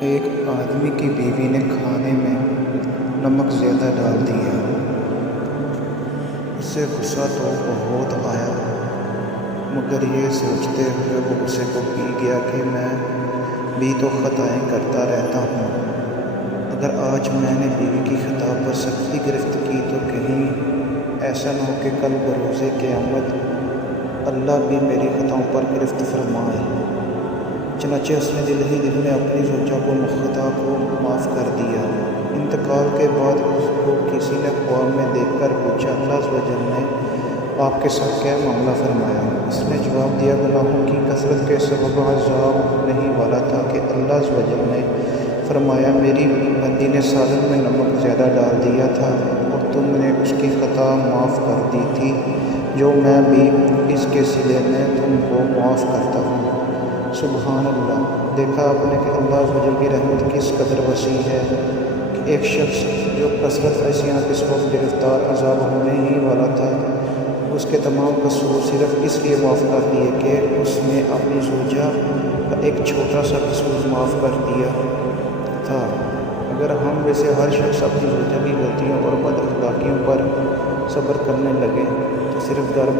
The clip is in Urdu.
ایک آدمی کی بیوی نے کھانے میں نمک زیادہ ڈال دیا۔ اسے غصہ تو بہت آیا، مگر یہ سوچتے ہوئے وہ غصے کو پی گیا کہ میں بھی تو خطائیں کرتا رہتا ہوں۔ اگر آج میں نے بیوی کی خطا پر سختی گرفت کی تو کہیں ایسا نہ ہو کہ کل بروز قیامت اللہ بھی میری خطاؤں پر گرفت فرمائے۔ چنانچہ اس نے دل ہی دل میں اپنی زوجہ کو خطا کو معاف کر دیا۔ انتقال کے بعد اس کو کسی نے خواب میں دیکھ کر پوچھا، اللہ عز و جل نے آپ کے ساتھ کیا معاملہ فرمایا؟ اس نے جواب دیا، گناہوں کی کثرت کے سبب عذاب ہونے والا تھا کہ اللہ عز و جل نے فرمایا میری بندی نے سالن میں نمک زیادہ ڈال دیا تھا اور تم نے اس کی خطا معاف کر دی تھی، جو میں بھی اس کے صلے میں تم کو معاف کرتا ہوں۔ سبحان اللہ! دیکھا آپ نے کہ اللہ عز و جل کی رحمت کس قدر وسیع ہے کہ ایک شخص جو کثرت عصیاں کے سبب گرفتار عذاب ہونے ہی والا تھا، اس کے تمام قصور صرف اس لیے معاف کر دیے کہ اس نے اپنی زوجہ کا ایک چھوٹا سا قصور معاف کر دیا تھا۔ اگر ہم ویسے ہر شخص اپنی زوجہ کی غلطیوں اور بد اخلاقیوں پر صبر کرنے لگے تو صرف گھر